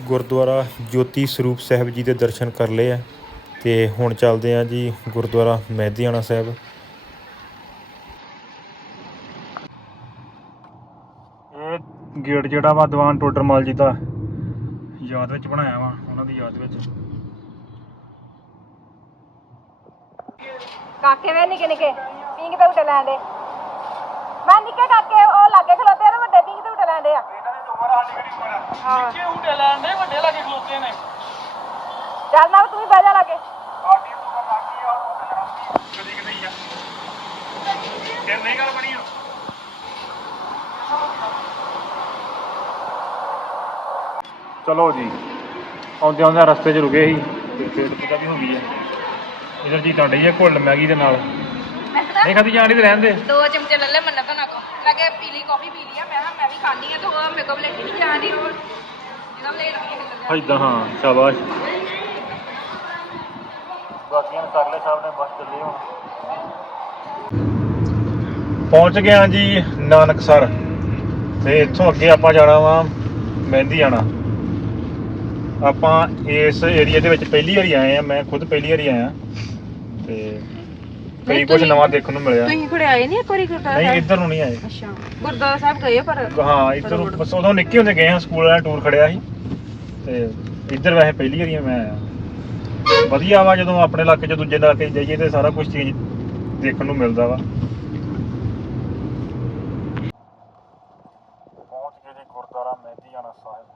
ਗੁਰਦੁਆਰਾ ਜੋਤੀ ਸਰੂਪ ਸਾਹਿਬ ਜੀ ਦੇ ਦਰਸ਼ਨ ਕਰ ਲਏ ਆ ਤੇ ਹੁਣ ਚੱਲਦੇ ਆ ਜੀ ਗੁਰਦੁਆਰਾ ਮਹਿਦੀਆਣਾ ਸਾਹਿਬ। ਇਹ ਗੇਟ ਜਿਹੜਾ ਵਾ ਦੀਵਾਨ ਟੋਡਰਮਲ ਜੀ ਦਾ ਯਾਦ ਵਿੱਚ ਬਣਾਇਆ ਵਾ ਉਹਨਾਂ ਦੀ ਯਾਦ ਵਿੱਚ। ਕਾਕੇ ਵੇ ਨਿੱਕੇ ਨਿੱਕੇ ਪਿੰਗ ਦੇ ਉੱਤੇ ਲੈਂਦੇ ਮੈਂ ਨਿੱਕੇ ਕਾਕੇ ਉਹ ਲਾਗੇ ਖਲੋਤੇ ਆ ਤੇ ਵੱਡੇ ਪਿੰਗ ਦੇ ਉੱਤੇ ਲੈਂਦੇ ਆ। ਨਿੱਕੇ ਝੂਟੇ ਲੈਣ ਦੇ ਵੱਡੇ ਲਾਗੇ ਖਲੋਤੇ ਨੇ। ਚੱਲ ਨਾ ਤੂੰ ਵੀ ਬਹਿ ਜਾ ਲਾਗੇ ਚਲੋ ਜੀ ਆਉਂਦੇ ਆਉਂਦੇ ਰਸਤੇ 'ਚ ਰੁਕੇ ਸੀ। ਤੇ ਪੇਟ ਪੂਜਾ ਵੀ ਹੋ ਗਈ ਹੈ। ਇਧਰ ਜੀ ਟੰਡ ਹੈ ਘੁੱਲ ਮੈਗੀ ਦੇ ਨਾਲ। ਨਹੀਂ ਖਾਦੀ ਜਾਣੀ ਤੇ ਰਹਿਣ ਦੇ। ਦੋ ਚਮਚੇ ਲੈ ਲੈ ਮੰਨਾ ਤਾਂ ਨਾ ਕੋ। ਮੈਂ ਕਿਹਾ ਪੀਲੀ ਕਾਫੀ ਪੀ ਲਈ ਆ। ਮੈਂ ਕਿਹਾ ਮੈਂ ਵੀ ਖਾਣੀ ਆ ਤੇ ਉਹ ਮੇਰੇ ਕੋਲ ਲੈ ਕੇ ਨਹੀਂ ਜਾਣੀ ਰੋਲ ਜਿਹਦਾ ਲੈ ਰੱਖੀ ਇਦਾਂ ਹਾਂ ਸ਼ਾਬਾਸ਼। ਬਾਕੀਆਂ ਕਰ ਲੈ ਸਾਹਿਬ ਨੇ ਬਸ ਚੱਲੇ ਹੁਣ। ਪਹੁੰਚ ਗਏ ਹਾਂ ਜੀ ਨਾਨਕਸਰ। ਤੇ ਇੱਥੋਂ ਅੱਗੇ ਆਪਾਂ ਜਾਣਾ ਵਾ ਮਹਿੰਦੀ ਜਾਣਾ ਆਪਾਂ ਇਸ ਏਰੀਆ ਦੇ ਵਿੱਚ ਪਹਿਲੀ ਵਾਰੀ ਆਏ ਆ ਮੈਂ ਖੁਦ ਪਹਿਲੀ ਵਾਰੀ ਆਇਆ। ਤੇ ਕਈ ਕੁਝ ਨਵਾਂ ਦੇਖਣ ਨੂੰ ਮਿਲਿਆ। ਤੁਸੀਂ ਖੜੇ ਆਏ ਨਹੀਂ ਇੱਕ ਵਾਰੀ ਗੁਰਦੁਆਰਾ ਨਹੀਂ ਇੱਧਰ ਨੂੰ ਨਹੀਂ ਆਏ। ਅੱਛਾ ਗੁਰਦੁਆਰਾ ਸਾਹਿਬ ਗਏ ਪਰ ਹਾਂ ਇੱਧਰ ਬਸ ਉਦੋਂ ਨਿੱਕੇ ਹੁੰਦੇ ਗਏ ਹਾਂ ਸਕੂਲ ਵਾਲਾ ਟੂਰ ਖੜਿਆ ਸੀ। ਤੇ ਇੱਧਰ ਵੈਸੇ ਪਹਿਲੀ ਵਾਰੀ ਮੈਂ ਆਇਆ। ਵਧੀਆ ਵਾ ਜਦੋਂ ਆਪਣੇ ਇਲਾਕੇ 'ਚ ਦੂਜੇ ਇਲਾਕੇ 'ਚ ਜਾਈਏ ਤੇ ਸਾਰਾ ਕੁਝ ਚੀਜ਼ ਦੇਖਣ ਨੂੰ ਮਿਲਦਾ ਵਾ ਪਹੁੰਚ ਗਏ ਜੀ ਗੁਰਦੁਆਰਾ ਮਹਿਦੀਆਣਾ ਸਾਹਿਬ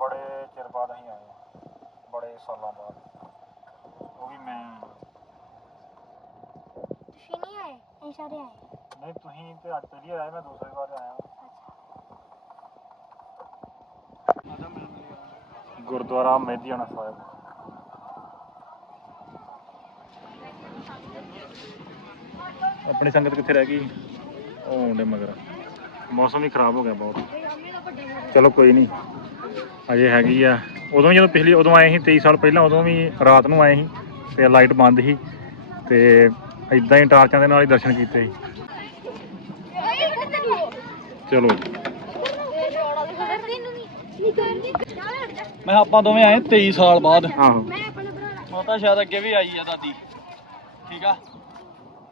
ਬੜੇ ਚਿਰ ਬਾਅਦ ਅਸੀਂ ਆਏ ਹਾਂ। ਬੜੇ ਸਾਲਾਂ ਬਾਅਦ ਉਹ ਵੀ ਮੈਂ ਤੁਸੀਂ ਨਹੀਂ ਆਏ ਅਸੀਂ ਸਾਰੇ ਆਏ ਨਹੀਂ ਤੁਸੀਂ ਤੇ ਅੱਜ ਪਹਿਲੀ ਵਾਰ ਆਏ ਮੈਂ ਦੂਸਰੀ ਵਾਰ ਆਇਆ ਗੁਰਦੁਆਰਾ ਮਹਿਦੀਆਣਾ ਸਾਹਿਬ। ਆਪਣੀ ਸੰਗਤ ਕਿੱਥੇ ਰਹਿ ਗਈ? ਉਹ ਆਉਂਦੇ ਮਗਰ। ਮੌਸਮ ਵੀ ਖਰਾਬ ਹੋ ਗਿਆ ਬਹੁਤ। ਚਲੋ ਕੋਈ ਨਹੀਂ, ਅਜੇ ਹੈਗੀ ਆ। ਉਦੋਂ ਜਦੋਂ ਪਿਛਲੀ, ਉਦੋਂ ਆਏ ਸੀ 23 ਸਾਲ ਪਹਿਲਾਂ ਉਦੋਂ ਵੀ ਰਾਤ ਨੂੰ ਆਏ ਸੀ ਤੇ ਲਾਈਟ ਬੰਦ ਸੀ ਤੇ ਇਦਾਂ ਹੀ ਟਾਰਚਾਂ ਦੇ ਨਾਲ ਹੀ ਦਰਸ਼ਨ ਕੀਤੇ ਸੀ। ਚਲੋ ਮੈਂ ਆਪਾਂ ਦੋਵੇਂ ਆਏ 23 ਸਾਲ ਬਾਅਦ। ਆਹੋ। ਮਾਤਾ ਸ਼ਾਇਦ ਅੱਗੇ ਵੀ ਆਈ ਆ ਦਾਦੀ। ਠੀਕ ਆ?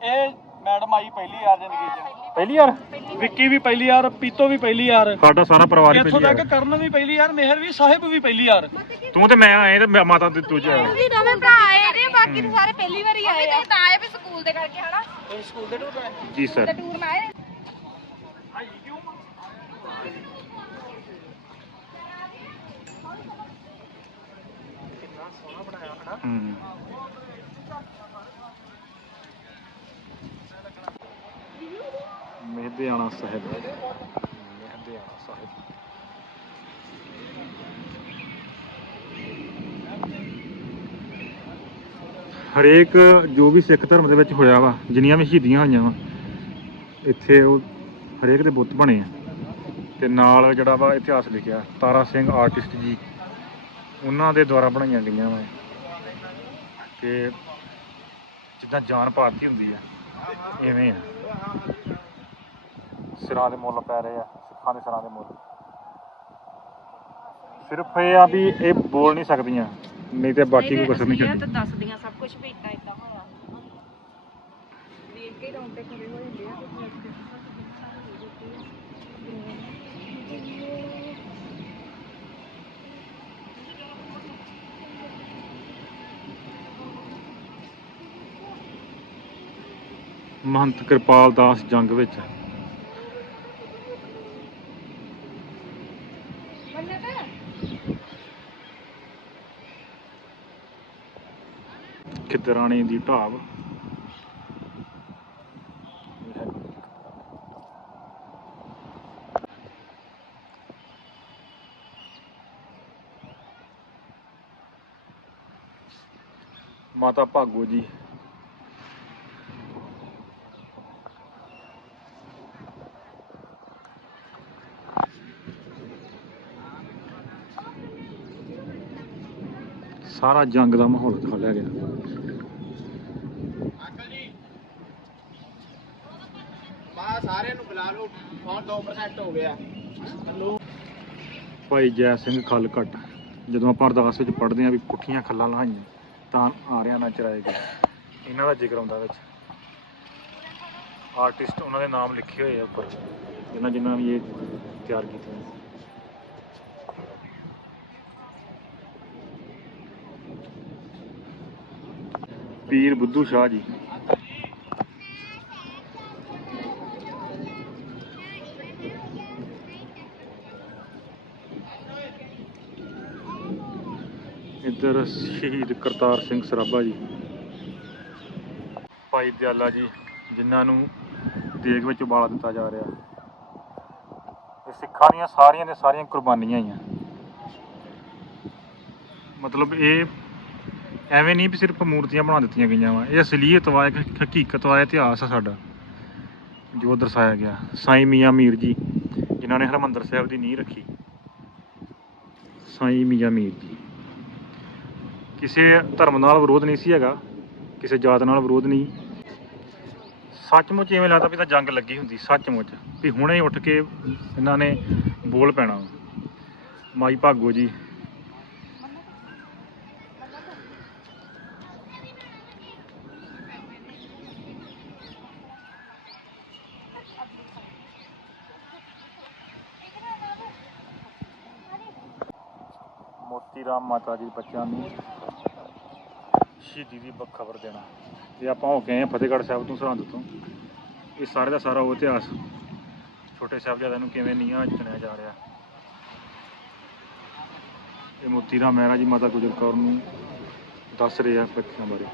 ਇਹ ਮੈਡਮ ਆਈ ਪਹਿਲੀ ਵਾਰ ਜ਼ਿੰਦਗੀ 'ਚ। ਪਹਿਲੀ ਵਾਰ ਵਿੱਕੀ ਵੀ ਪਹਿਲੀ ਵਾਰ ਪੀਤੋ ਵੀ ਪਹਿਲੀ ਵਾਰ ਸਾਡਾ ਸਾਰਾ ਪਰਿਵਾਰ ਹੀ ਇੱਥੋਂ ਪਹਿਲੀ ਤੱਕ ਵਾਰ ਕਰਨ ਵੀ ਪਹਿਲੀ ਵਾਰ ਮਿਹਰ ਵੀ ਸਾਹਿਬ ਵੀ ਪਹਿਲੀ ਵਾਰ ਤੂੰ ਤੇ ਮੈਂ ਆਏ ਤੇ ਮੈਂ- ਮਾਤਾ ਤੇ ਤੂੰ ਜਾ ਵੀ ਦੋਵੇਂ ਭਰਾ ਆਏ ਨੇ ਬਾਕੀ ਤਾਂ ਸਾਰੇ ਪਹਿਲੀ ਵਾਰੀ ਆਏ ਆ। ਤਾਂ ਆਏ ਵੀ ਸਕੂਲ ਦੇ ਕਰਕੇ ਹਨਾ? ਤੁਸੀਂ ਸਕੂਲ ਦੇ ਟੂਰ ਜੀ ਸਰ ਟੂਰ ਮੈਂ ਆਏ ਹੂੰ। ਮਹਿਦੀਆਣਾ ਸਾਹਿਬ। ਮਹਿਦੀਆਣਾ ਸਾਹਿਬ। ਹਰੇਕ ਜੋ ਵੀ ਸਿੱਖ ਧਰਮ ਦੇ ਵਿੱਚ ਹੋਇਆ ਵਾ ਜਿੰਨੀਆਂ ਵੀ ਸ਼ਹੀਦੀਆਂ ਹੋਈਆਂ ਵਾ ਇੱਥੇ ਉਹ ਹਰੇਕ ਦੇ ਬੁੱਤ ਬਣੇ ਆ। ਤੇ ਨਾਲ ਜਿਹੜਾ ਵਾ ਇਤਿਹਾਸ ਲਿਖਿਆ ਤਾਰਾ ਸਿੰਘ ਆਰਟਿਸਟ ਜੀ। ਉਹਨਾਂ ਦੇ ਦੁਆਰਾ ਬਣਾਈਆਂ ਗਈਆਂ ਵਾ ਕਿ ਜਿੱਦਾਂ ਜਾਨ ਭਾਰਤੀ ਹੁੰਦੀ ਆ ਐਵੇਂ ਆ। ਸਿਰਾਂ ਦੇ ਮੁੱਲ ਪੈ ਰਹੇ ਆ ਸਿੱਖਾਂ ਦੇ ਸਿਰਾਂ ਦੇ ਮੁੱਲ। ਸਿਰਫ ਇਹ ਆ ਵੀ ਇਹ ਬੋਲ ਨਹੀਂ ਸਕਦੀਆਂ ਨਹੀਂ ਤੇ ਬਾਕੀ ਕੋਈ ਕਸਰ ਨਹੀਂ ਤਾਂ ਛੱਡੀ ਦੱਸਦੀਆਂ ਸਭ ਕੁਝ ਵੀ ਇਦਾਂ ਇਦਾਂ ਹੋਇਆ ਦੇਖ ਕੇ ਰੌਂਟੇ ਖੜੇ ਹੋ ਜਾਂਦੇ ਆ। ਮਹੰਤ ਕਿਰਪਾਲ ਦਾਸ ਜੰਗ ਵਿੱਚ। ਖਿਦਰਾਣੀ ਦੀ ਢਾਬ? ਮਾਤਾ ਭਾਗੋ ਜੀ। ਸਾਰਾ ਜੰਗ ਦਾ ਮਾਹੌਲ ਦਿਖਾ ਲਿਆ ਗਿਆ। ਸਾਰਿਆਂ ਨੂੰ ਬੁਲਾ ਲਓ ਹੁਣ 2% ਹੋ ਗਿਆ। ਭਾਈ ਜੈ ਸਿੰਘ ਖੱਲ ਘੱਟ। ਜਦੋਂ ਆਪਾਂ ਅਰਦਾਸ ਵਿੱਚ ਪੜ੍ਹਦੇ ਹਾਂ ਵੀ ਪੁੱਠੀਆਂ ਖੱਲਾਂ ਲਾਹੀਆਂ ਤਾਂ ਆਰਿਆਂ ਨਾਲ ਚਰਾਏ ਗਏ। ਇਹਨਾਂ ਦਾ ਜ਼ਿਕਰ ਆਉਂਦਾ ਵਿੱਚ। ਆਰਟਿਸਟ ਉਹਨਾਂ ਦੇ ਨਾਮ ਲਿਖੇ ਹੋਏ ਆ ਉੱਪਰ ਜਿਨ੍ਹਾਂ ਜਿਨ੍ਹਾਂ ਵੀ ਇਹ ਤਿਆਰ ਕੀਤੀਆਂ ਪੀਰ ਬੁੱਧੂ ਸ਼ਾਹ ਜੀ। ਇੱਧਰ ਸ਼ਹੀਦ ਕਰਤਾਰ ਸਿੰਘ ਸਰਾਭਾ ਜੀ। ਭਾਈ ਦਿਆਲਾ ਜੀ, ਜਿਨ੍ਹਾਂ ਨੂੰ ਦੇਗ ਵਿੱਚ ਉਬਾਲਾ ਦਿੱਤਾ ਜਾ ਰਿਹਾ। ਇਹ ਸਿੱਖਾਂ ਦੀਆਂ ਸਾਰੀਆਂ ਦੇ ਸਾਰੀਆਂ ਕੁਰਬਾਨੀਆਂ ਹੀ ਆ ਮਤਲਬ ਇਹ ਐਵੇਂ ਨਹੀਂ ਵੀ ਸਿਰਫ ਮੂਰਤੀਆਂ ਬਣਾ ਦਿੱਤੀਆਂ ਗਈਆਂ ਵਾ। ਇਹ ਅਸਲੀਅਤ ਵਾ ਇੱਕ ਹਕੀਕਤ ਵਾ ਇਤਿਹਾਸ ਆ ਸਾਡਾ, ਜੋ ਦਰਸਾਇਆ ਗਿਆ। ਸਾਈਂ ਮੀਆਂ ਮੀਰ ਜੀ, ਜਿਨ੍ਹਾਂ ਨੇ ਹਰਮੰਦਰ ਸਾਹਿਬ ਦੀ ਨੀਂਹ ਰੱਖੀ। ਸਾਈਂ ਮੀਆਂ ਮੀਰ ਜੀ। ਕਿਸੇ ਧਰਮ ਨਾਲ ਵਿਰੋਧ ਨਹੀਂ ਸੀ ਹੈਗਾ, ਕਿਸੇ ਜਾਤ ਨਾਲ ਵਿਰੋਧ ਨਹੀਂ। ਸੱਚਮੁੱਚ ਇਵੇਂ ਲੱਗਦਾ ਵੀ ਤਾਂ ਜੰਗ ਲੱਗੀ ਹੁੰਦੀ, ਸੱਚਮੁੱਚ। ਵੀ ਹੁਣੇ ਉੱਠ ਕੇ ਇਹਨਾਂ ਨੇ ਬੋਲ ਪੈਣਾ ਮਾਈ ਭਾਗੋ ਜੀ ਮੋਤੀ ਰਾਮ ਮਾਤਾ ਜੀ ਦੇ ਬੱਚਿਆਂ ਨੂੰ ਸ਼ਹੀਦੀ ਦੀ ਖਬਰ ਦੇਣਾ। ਇਹ ਆਪਾਂ ਹੋ ਕੇ ਆਏ ਫਤਿਹਗੜ੍ਹ ਸਾਹਿਬ ਤੋਂ, ਸਰਹੰਦ ਤੋਂ। ਇਹ ਸਾਰੇ ਦਾ ਸਾਰਾ ਉਹ ਇਤਿਹਾਸ ਛੋਟੇ ਸਾਹਿਬਜ਼ਾਦਿਆਂ ਨੂੰ ਕਿਵੇਂ ਨੀਹਾਂ ਚੁਣਿਆ ਜਾ ਰਿਹਾ। ਇਹ ਮੋਤੀ ਰਾਮ ਮਹਿਰਾ ਜੀ ਮਾਤਾ ਗੁਜਰ ਕੌਰ ਨੂੰ ਦੱਸ ਰਹੇ ਆ ਬੱਚਿਆਂ ਬਾਰੇ।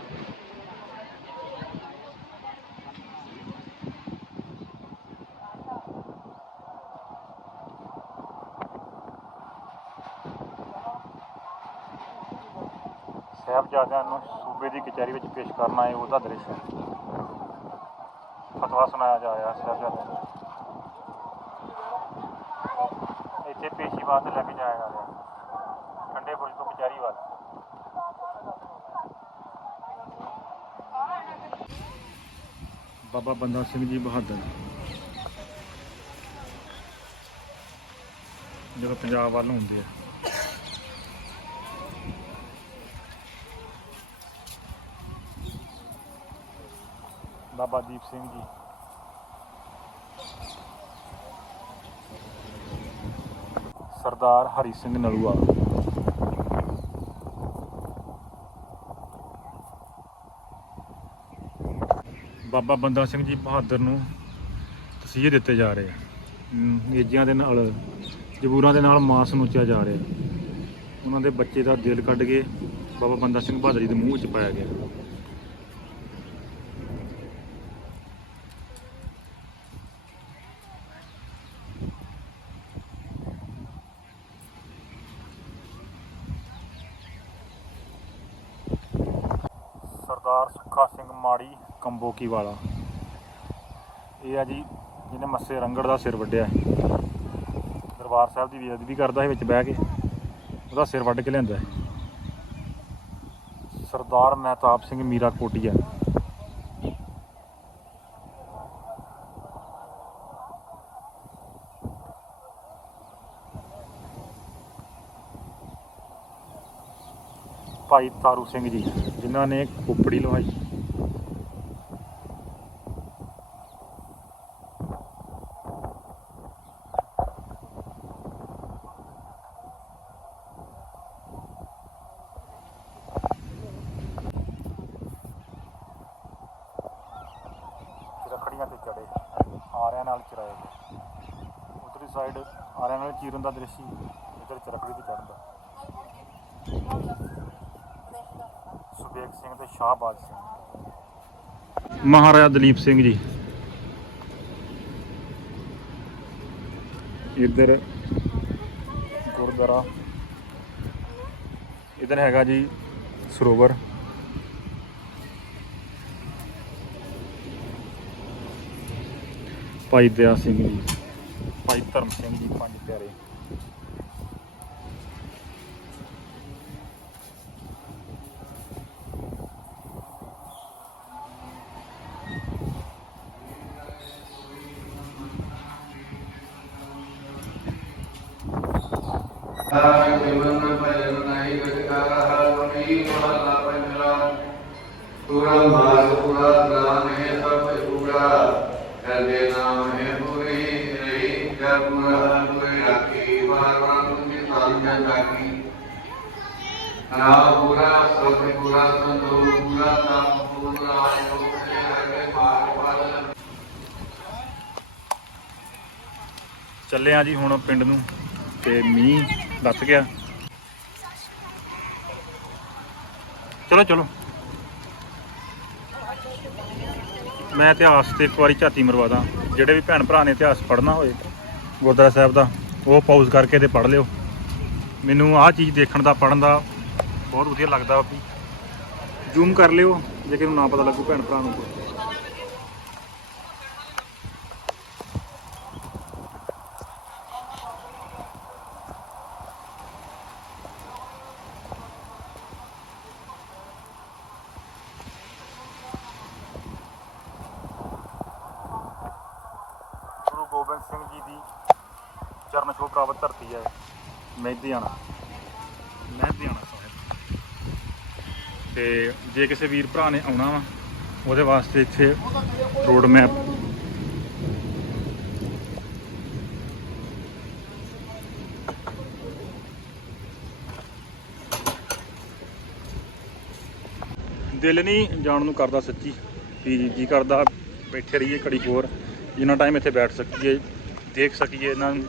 ਸਾਹਿਬਜ਼ਾਦਿਆਂ ਨੂੰ ਸੂਬੇ ਦੀ ਕਚਹਿਰੀ ਵਿੱਚ ਪੇਸ਼ ਕਰਨਾ ਹੈ ਉਹਦਾ ਦ੍ਰਿਸ਼ ਫਤਵਾ ਸੁਣਾਇਆ ਜਾ ਰਿਹਾ ਸਾਹਿਬਜ਼ਾਦਿਆਂ ਨੂੰ। ਇੱਥੇ ਪੇਸ਼ੀ ਵਾਸਤੇ ਲੈ ਕੇ ਜਾਇਆ ਜਾ ਰਿਹਾ। ਠੰਡੇ ਬੁਰਜ ਤੋਂ ਕਚਹਿਰੀ ਵੱਲ। ਬਾਬਾ ਬੰਦਾ ਸਿੰਘ ਜੀ ਬਹਾਦਰ। ਜਦੋਂ ਪੰਜਾਬ ਵੱਲ ਹੁੰਦੇ ਆ। ਬਾਬਾ ਦੀਪ ਸਿੰਘ ਜੀ। ਸਰਦਾਰ ਹਰੀ ਸਿੰਘ ਨਲੂਆ। ਬਾਬਾ ਬੰਦਾ ਸਿੰਘ ਜੀ ਬਹਾਦਰ ਨੂੰ ਤਸੀਹੇ ਦਿੱਤੇ ਜਾ ਰਹੇ ਅੰਗਰੇਜ਼ਾਂ ਦੇ ਨਾਲ, ਜਬੂਰਾਂ ਦੇ ਨਾਲ ਮਾਸ ਨੋਚਿਆ ਜਾ ਰਿਹਾ। ਉਹਨਾਂ ਦੇ ਬੱਚੇ ਦਾ ਦਿਲ ਕੱਢ ਕੇ ਬਾਬਾ ਬੰਦਾ ਸਿੰਘ ਬਹਾਦਰ ਜੀ ਦੇ ਮੂੰਹ 'ਚ ਪਾਇਆ ਗਿਆ ਸਰਦਾਰ ਸੁੱਖਾ ਸਿੰਘ ਮਾੜੀ ਕੰਬੋਕੀ ਵਾਲਾ। ਇਹ ਆ ਜੀ, ਜਿਹਨੇ ਮੱਸੇ ਰੰਗੜ ਦਾ ਸਿਰ ਵੱਢਿਆ। ਦਰਬਾਰ ਸਾਹਿਬ ਦੀ ਬੇਅਦਬੀ ਕਰਦਾ ਸੀ ਵਿੱਚ ਬਹਿ ਕੇ। ਉਹਦਾ ਸਿਰ ਵੱਢ ਕੇ ਲਿਆਂਦਾ ਸਰਦਾਰ ਮਹਿਤਾਬ ਸਿੰਘ ਮੀਰਾ ਕੋਟੀਆ ਭਾਈ ਤਾਰੂ ਸਿੰਘ ਜੀ, ਜਿਨ੍ਹਾਂ ਨੇ ਖੋਪੜੀ ਲਵਾਈ ਰੱਖੜੀਆਂ ਤੇ ਚੜੇ ਆਰਿਆਂ ਨਾਲ ਚਰਾਏ ਗਏ ਉਧਰਲੀ ਸਾਈਡ ਆਰਿਆਂ ਨਾਲ ਚੀਰਨ ਦਾ ਦ੍ਰਿਸ਼ ਸੀ ਇਧਰ ਚਰਖੜੀ ਤੇ ਚੜ੍ਹਨ ਸੁਬੇਗ ਸਿੰਘ ਤੇ ਸ਼ਾਹਬਾਜ਼ ਸਿੰਘ ਮਹਾਰਾਜਾ ਦਲੀਪ ਸਿੰਘ ਜੀ। ਇੱਧਰ ਗੁਰਦੁਆਰਾ। ਇਧਰ ਹੈਗਾ ਜੀ ਸਰੋਵਰ। ਭਾਈ ਦਇਆ ਸਿੰਘ ਜੀ। ਭਾਈ ਧਰਮ ਸਿੰਘ ਜੀ, ਪੰਜ ਪਿਆਰੇ। ਜੀਵਨ ਭਜਨ ਨਹੀਂ ਗਤਕਾਰਾ ਮੀ ਮਹਲਾ ਪੰਜਵਾ ਪੂਰਾ ਮਾਰਗ ਪੂਰਾ ਦਾਨ ਹੈ, ਸਭ ਪੂਰਾ। ਕਰਦੇ ਨਾਮ ਹੈ ਪੂਰੀ ਰਹੀ ਰਾਖੀ ਵਾਰ ਵਾਰ ਤੁਮੇ ਨਾਮ ਜਨ ਰਾਖੀ ਨਾਮ ਪੂਰਾ ਸਭ ਪੂਰਾ ਸੰਤੋ ਪੂਰਾ ਨਾਮ ਪੂਰਾ ਆਯੋ ਹਰੇ ਮਾਰਗ ਪਾਲਨ ਚੱਲੇ ਆ ਜੀ ਹੁਣ ਪਿੰਡ ਨੂੰ, ਤੇ ਮੀਂਹ ਲੱਥ ਗਿਆ। ਚਲੋ ਚਲੋ। ਮੈਂ ਇਤਿਹਾਸ ਤੇ ਇੱਕ ਵਾਰੀ ਝਾਤੀ ਮਰਵਾਦਾ ਜਿਹੜੇ ਵੀ ਭੈਣ ਭਰਾ ਨੇ ਇਤਿਹਾਸ ਪੜ੍ਹਨਾ ਹੋਏ। ਗੁਰਦੁਆਰਾ ਸਾਹਿਬ ਦਾ, ਉਹ ਪਾਉਜ਼ ਕਰਕੇ ਤੇ ਪੜ੍ਹ ਲਿਓ। ਮੈਨੂੰ ਆਹ ਚੀਜ਼ ਦੇਖਣ ਦਾ, ਪੜ੍ਹਨ ਦਾ ਬਹੁਤ ਵਧੀਆ ਲੱਗਦਾ ਵੀ। ਜ਼ੂਮ ਕਰ ਲਿਓ, ਜੇ ਕਿਸੇ ਨਾ ਪਤਾ ਲੱਗੂ ਭੈਣ ਭਰਾ ਨੂੰ। ਗੁਰੂ ਗੋਬਿੰਦ ਸਿੰਘ ਜੀ ਦੀ ਚਰਨ ਛੋਹ ਪ੍ਰਾਪਤ ਧਰਤੀ ਹੈ। ਮਹਿਦੀਆਣਾ ਮਹਿਦੀਆਣਾ ਸਾਹਿਬ ਤੇ ਜੇ ਕਿਸੇ ਵੀਰ ਭਰਾ ਨੇ ਆਉਣਾ ਵਾ, ਉਹਦੇ ਵਾਸਤੇ ਇੱਥੇ ਰੋਡ ਮੈਪ। ਦਿਲ ਨਹੀਂ ਜਾਣ ਨੂੰ ਕਰਦਾ ਸੱਚੀ। ਵੀ ਜੀ ਕਰਦਾ, ਬੈਠੇ ਰਹੀਏ ਘੜੀ ਹੋਰ। ਜਿੰਨਾ ਟਾਈਮ ਇੱਥੇ ਬੈਠ ਸਕੀਏ, ਦੇਖ ਸਕੀਏ, ਇਹਨਾਂ ਨੂੰ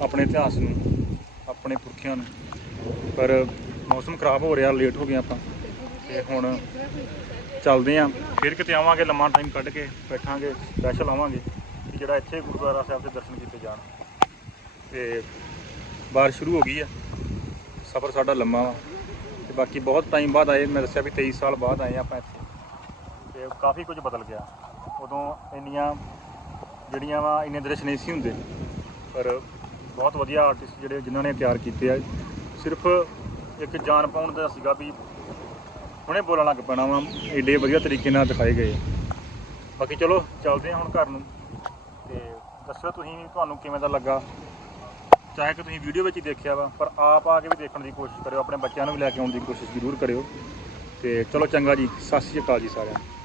ਆਪਣੇ ਇਤਿਹਾਸ ਨੂੰ, ਆਪਣੇ ਪੁਰਖਿਆਂ ਨੂੰ। ਪਰ ਮੌਸਮ ਖਰਾਬ ਹੋ ਰਿਹਾ ਲੇਟ ਹੋ ਗਏ ਆਪਾਂ। ਤੇ ਹੁਣ ਚੱਲਦੇ ਆਂ। ਫਿਰ ਕਿਤੇ ਆਵਾਂਗੇ, ਲੰਮਾ ਟਾਈਮ ਕੱਢ ਕੇ ਬੈਠਾਂਗੇ ਸਪੈਸ਼ਲ ਆਵਾਂਗੇ ਕਿ ਜਿਹੜਾ ਇੱਥੇ ਗੁਰਦੁਆਰਾ ਸਾਹਿਬ ਦੇ ਦਰਸ਼ਨ ਕੀਤੇ ਜਾਣ। ਤੇ ਬਾਰਿਸ਼ ਸ਼ੁਰੂ ਹੋ ਗਈ ਆ। ਸਫ਼ਰ ਸਾਡਾ ਲੰਮਾ ਵਾ। ਤੇ ਬਾਕੀ ਬਹੁਤ ਟਾਈਮ ਬਾਅਦ ਆਏ। ਮੈਂ ਦੱਸਿਆ ਵੀ 23 ਸਾਲ ਬਾਅਦ ਆਏ ਆਪਾਂ ਇੱਥੇ। ਤੇ ਕਾਫੀ ਕੁਝ ਬਦਲ ਗਿਆ। ਉਦੋਂ ਇੰਨੀਆਂ ਜਿਹੜੀਆਂ ਵਾ, ਇੰਨੇ ਦ੍ਰਿਸ਼ ਨਹੀਂ ਸੀ ਹੁੰਦੇ। ਪਰ ਬਹੁਤ ਵਧੀਆ ਆਰਟਿਸਟ ਜਿਹੜੇ ਜਿਨ੍ਹਾਂ ਨੇ ਤਿਆਰ ਕੀਤੇ ਆ। ਸਿਰਫ ਇੱਕ ਜਾਨ ਪਾਉਣ ਦਾ ਸੀਗਾ ਵੀ ਹੁਣੇ ਬੋਲਣ ਲੱਗ ਪੈਣਾ ਵਾ, ਏਡੇ ਵਧੀਆ ਤਰੀਕੇ ਨਾਲ ਦਿਖਾਏ ਗਏ ਬਾਕੀ ਚਲੋ, ਚੱਲਦੇ ਹਾਂ ਹੁਣ ਘਰ ਨੂੰ। ਤੇ ਦੱਸਿਓ ਤੁਸੀਂ ਵੀ ਤੁਹਾਨੂੰ ਕਿਵੇਂ ਦਾ ਲੱਗਾ? ਚਾਹੇ ਕਿ ਤੁਸੀਂ ਵੀਡੀਓ ਵਿੱਚ ਹੀ ਦੇਖਿਆ ਵਾ, ਪਰ ਆਪ ਆ ਕੇ ਵੀ ਦੇਖਣ ਦੀ ਕੋਸ਼ਿਸ਼ ਕਰਿਓ, ਆਪਣੇ ਬੱਚਿਆਂ ਨੂੰ ਵੀ ਲੈ ਕੇ ਆਉਣ ਦੀ ਕੋਸ਼ਿਸ਼ ਜ਼ਰੂਰ ਕਰਿਓ। ਤੇ ਚਲੋ ਚੰਗਾ ਜੀ, ਸਤਿ ਸ਼੍ਰੀ ਅਕਾਲ ਜੀ ਸਾਰਿਆਂ ਨੂੰ।